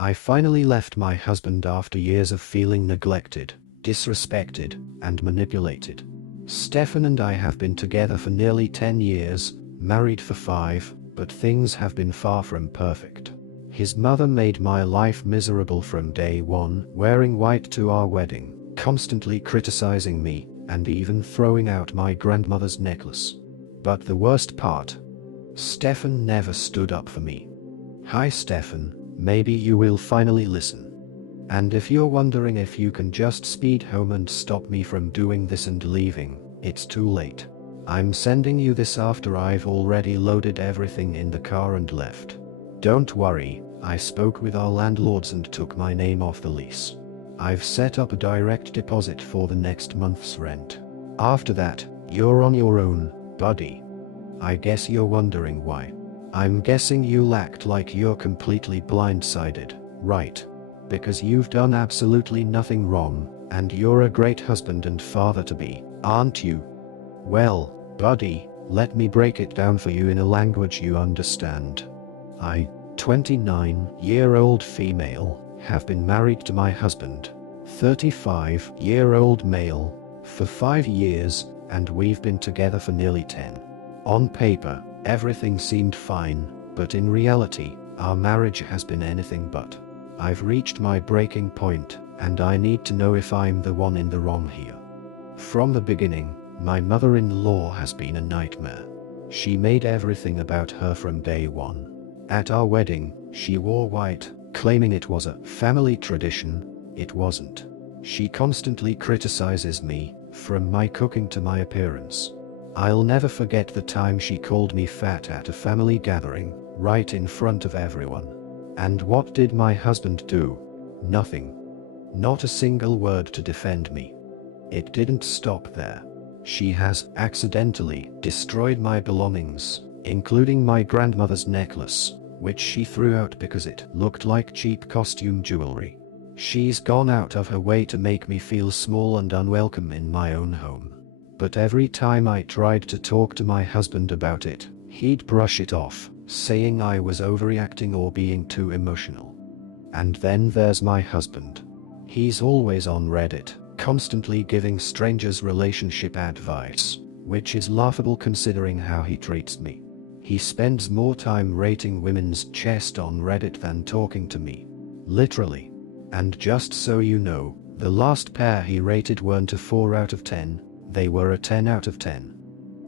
I finally left my husband after years of feeling neglected, disrespected, and manipulated. Stefan and I have been together for nearly 10 years, married for 5, but things have been far from perfect. His mother made my life miserable from day one, wearing white to our wedding, constantly criticizing me, and even throwing out my grandmother's necklace. But the worst part? Stefan never stood up for me. Hi Stefan, maybe you will finally listen. And if you're wondering if you can just speed home and stop me from doing this and leaving, it's too late. I'm sending you this after I've already loaded everything in the car and left. Don't worry, I spoke with our landlords and took my name off the lease. I've set up a direct deposit for the next month's rent. After that, you're on your own, buddy. I guess you're wondering why. I'm guessing you'll act like you're completely blindsided, right? Because you've done absolutely nothing wrong, and you're a great husband and father-to-be, aren't you? Well, buddy, let me break it down for you in a language you understand. I, 29-year-old female, have been married to my husband, 35-year-old male, for 5 years, and we've been together for nearly 10. On paper, everything seemed fine, but in reality, our marriage has been anything but. I've reached my breaking point, and I need to know if I'm the one in the wrong here. From the beginning, my mother-in-law has been a nightmare. She made everything about her from day one. At our wedding, she wore white, claiming it was a family tradition. It wasn't. She constantly criticizes me, from my cooking to my appearance. I'll never forget the time she called me fat at a family gathering, right in front of everyone. And what did my husband do? Nothing. Not a single word to defend me. It didn't stop there. She has accidentally destroyed my belongings, including my grandmother's necklace, which she threw out because it looked like cheap costume jewelry. She's gone out of her way to make me feel small and unwelcome in my own home. But every time I tried to talk to my husband about it, he'd brush it off, saying I was overreacting or being too emotional. And then there's my husband. He's always on Reddit, constantly giving strangers relationship advice, which is laughable considering how he treats me. He spends more time rating women's chest on Reddit than talking to me. Literally. And just so you know, the last pair he rated weren't a 4 out of 10, they were a 10 out of 10.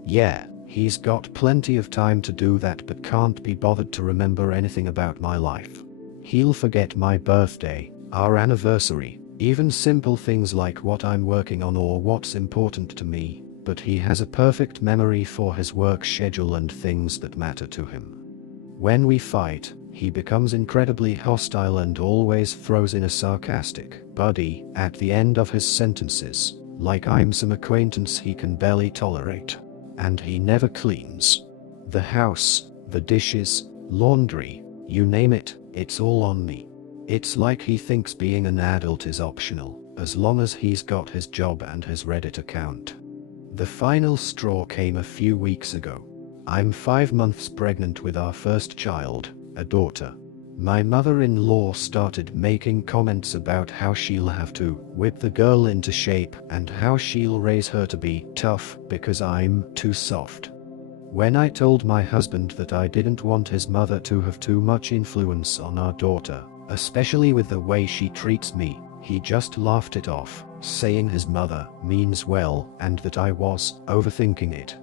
Yeah, he's got plenty of time to do that but can't be bothered to remember anything about my life. He'll forget my birthday, our anniversary, even simple things like what I'm working on or what's important to me, but he has a perfect memory for his work schedule and things that matter to him. When we fight, he becomes incredibly hostile and always throws in a sarcastic "buddy" at the end of his sentences, like I'm some acquaintance he can barely tolerate. And he never cleans. The house, the dishes, laundry, you name it, it's all on me. It's like he thinks being an adult is optional, as long as he's got his job and his Reddit account. The final straw came a few weeks ago. I'm 5 months pregnant with our first child, a daughter. My mother-in-law started making comments about how she'll have to whip the girl into shape and how she'll raise her to be tough because I'm too soft. When I told my husband that I didn't want his mother to have too much influence on our daughter, especially with the way she treats me, he just laughed it off, saying his mother means well and that I was overthinking it.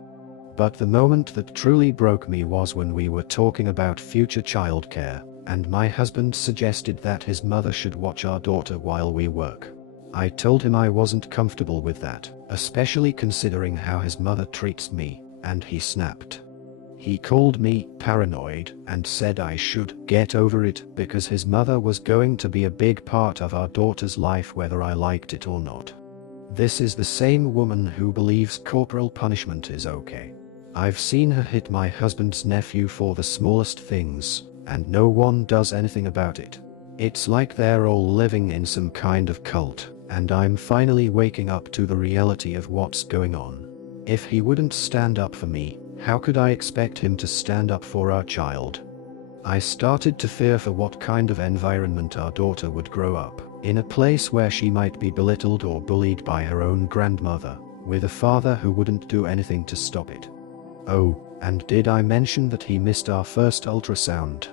But the moment that truly broke me was when we were talking about future childcare, and my husband suggested that his mother should watch our daughter while we work. I told him I wasn't comfortable with that, especially considering how his mother treats me, and he snapped. He called me paranoid and said I should get over it because his mother was going to be a big part of our daughter's life whether I liked it or not. This is the same woman who believes corporal punishment is okay. I've seen her hit my husband's nephew for the smallest things, and no one does anything about it. It's like they're all living in some kind of cult, and I'm finally waking up to the reality of what's going on. If he wouldn't stand up for me, how could I expect him to stand up for our child? I started to fear for what kind of environment our daughter would grow up, in a place where she might be belittled or bullied by her own grandmother, with a father who wouldn't do anything to stop it. Oh, and did I mention that he missed our first ultrasound?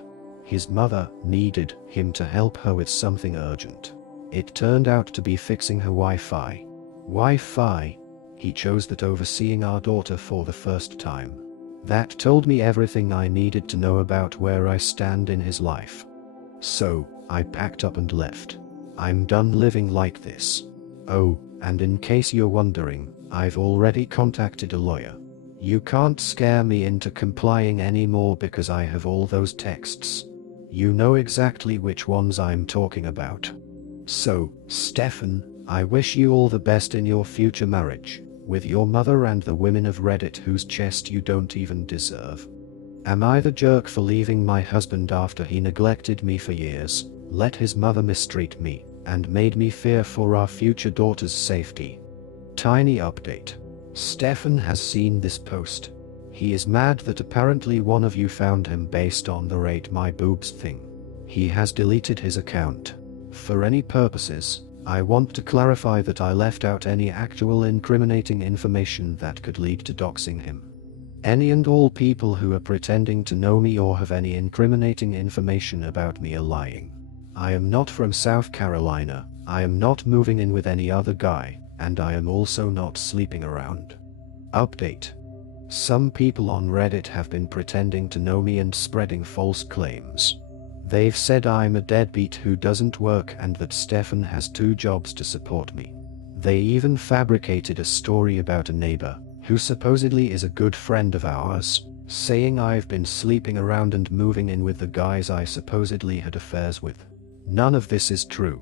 His mother needed him to help her with something urgent. It turned out to be fixing her Wi-Fi. Wi-Fi? He chose that over seeing our daughter for the first time. That told me everything I needed to know about where I stand in his life. So, I packed up and left. I'm done living like this. Oh, and in case you're wondering, I've already contacted a lawyer. You can't scare me into complying anymore because I have all those texts. You know exactly which ones I'm talking about. So, Stefan, I wish you all the best in your future marriage, with your mother and the women of Reddit whose chest you don't even deserve. Am I the jerk for leaving my husband after he neglected me for years, let his mother mistreat me, and made me fear for our future daughter's safety? Tiny update. Stefan has seen this post. He is mad that apparently one of you found him based on the rate my boobs thing. He has deleted his account. For any purposes, I want to clarify that I left out any actual incriminating information that could lead to doxing him. Any and all people who are pretending to know me or have any incriminating information about me are lying. I am not from South Carolina, I am not moving in with any other guy, and I am also not sleeping around. Update. Some people on Reddit have been pretending to know me and spreading false claims. They've said I'm a deadbeat who doesn't work and that Stefan has 2 jobs to support me. They even fabricated a story about a neighbor, who supposedly is a good friend of ours, saying I've been sleeping around and moving in with the guys I supposedly had affairs with. None of this is true.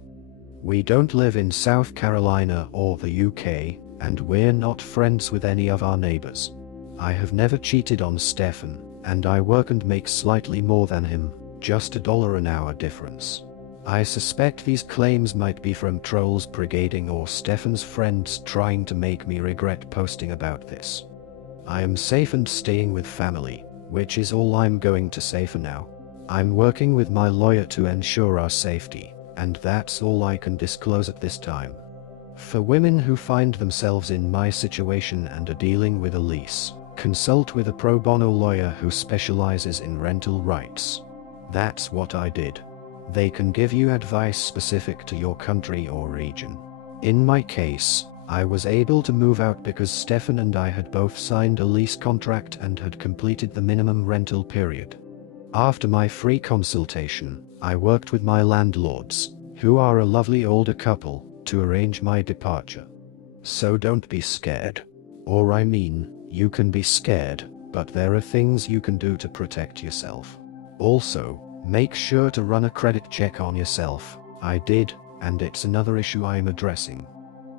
We don't live in South Carolina or the UK, and we're not friends with any of our neighbors. I have never cheated on Stefan, and I work and make slightly more than him, just $1 an hour difference. I suspect these claims might be from trolls brigading or Stefan's friends trying to make me regret posting about this. I am safe and staying with family, which is all I'm going to say for now. I'm working with my lawyer to ensure our safety, and that's all I can disclose at this time. For women who find themselves in my situation and are dealing with a lease, consult with a pro bono lawyer who specializes in rental rights. That's what I did. They can give you advice specific to your country or region. In my case, I was able to move out because Stefan and I had both signed a lease contract and had completed the minimum rental period. After my free consultation, I worked with my landlords, who are a lovely older couple, to arrange my departure. So don't be scared. Or I mean, you can be scared, but there are things you can do to protect yourself. Also, make sure to run a credit check on yourself. I did, and it's another issue I'm addressing.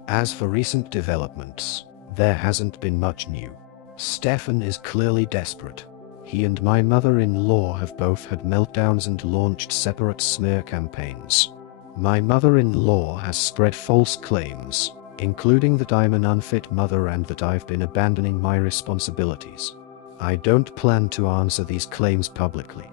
As for recent developments, there hasn't been much new. Stefan is clearly desperate. He and my mother-in-law have both had meltdowns and launched separate smear campaigns. My mother-in-law has spread false claims, including that I'm an unfit mother and that I've been abandoning my responsibilities. I don't plan to answer these claims publicly.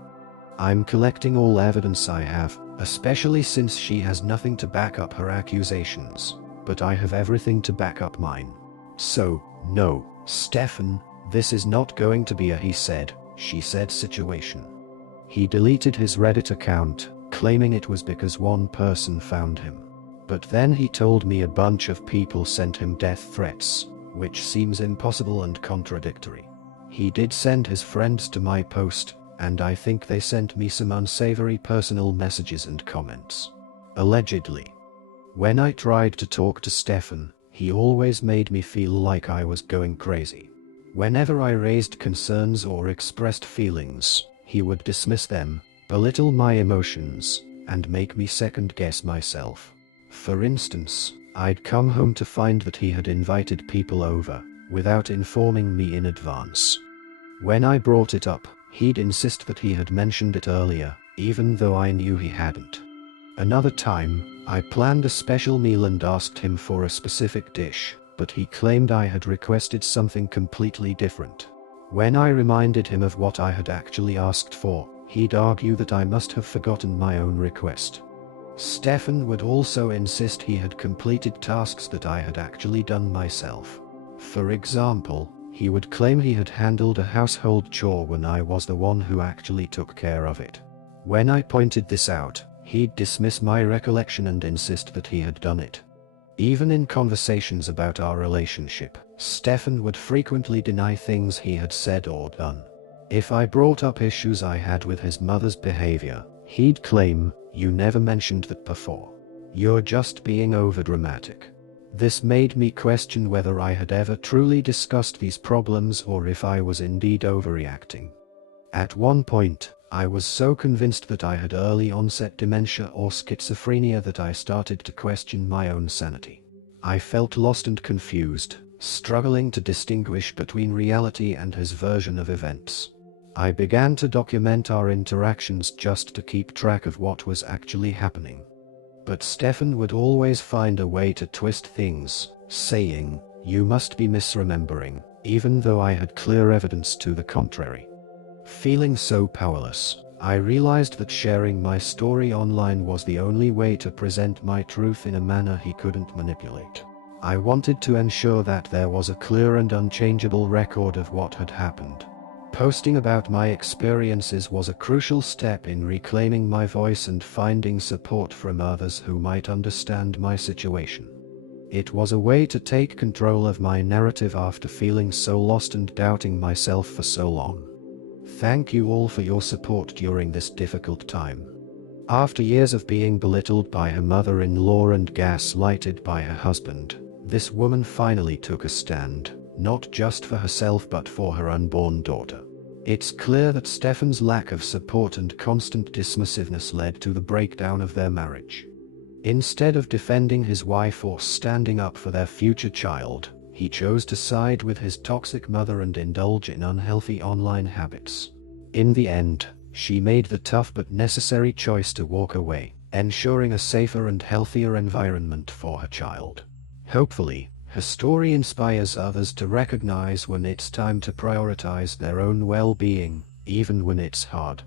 I'm collecting all evidence I have, especially since she has nothing to back up her accusations, but I have everything to back up mine. So, no, Stefan, this is not going to be a he said, she said situation. He deleted his Reddit account, claiming it was because one person found him. But then he told me a bunch of people sent him death threats, which seems impossible and contradictory. He did send his friends to my post, and I think they sent me some unsavory personal messages and comments. Allegedly. When I tried to talk to Stefan, he always made me feel like I was going crazy. Whenever I raised concerns or expressed feelings, he would dismiss them, belittle my emotions, and make me second-guess myself. For instance, I'd come home to find that he had invited people over, without informing me in advance. When I brought it up, he'd insist that he had mentioned it earlier, even though I knew he hadn't. Another time, I planned a special meal and asked him for a specific dish, but he claimed I had requested something completely different. When I reminded him of what I had actually asked for, he'd argue that I must have forgotten my own request. Stefan would also insist he had completed tasks that I had actually done myself. For example, he would claim he had handled a household chore when I was the one who actually took care of it. When I pointed this out, he'd dismiss my recollection and insist that he had done it. Even in conversations about our relationship, Stefan would frequently deny things he had said or done. If I brought up issues I had with his mother's behavior, he'd claim, "You never mentioned that before. You're just being overdramatic." This made me question whether I had ever truly discussed these problems or if I was indeed overreacting. At one point, I was so convinced that I had early onset dementia or schizophrenia that I started to question my own sanity. I felt lost and confused, struggling to distinguish between reality and his version of events. I began to document our interactions just to keep track of what was actually happening. But Stefan would always find a way to twist things, saying, "You must be misremembering," even though I had clear evidence to the contrary. Feeling so powerless, I realized that sharing my story online was the only way to present my truth in a manner he couldn't manipulate. I wanted to ensure that there was a clear and unchangeable record of what had happened. Posting about my experiences was a crucial step in reclaiming my voice and finding support from others who might understand my situation. It was a way to take control of my narrative after feeling so lost and doubting myself for so long. Thank you all for your support during this difficult time. After years of being belittled by her mother-in-law and gaslighted by her husband, this woman finally took a stand, not just for herself but for her unborn daughter. It's clear that Stefan's lack of support and constant dismissiveness led to the breakdown of their marriage. Instead of defending his wife or standing up for their future child, he chose to side with his toxic mother and indulge in unhealthy online habits. In the end, she made the tough but necessary choice to walk away, ensuring a safer and healthier environment for her child. Hopefully, her story inspires others to recognize when it's time to prioritize their own well-being, even when it's hard.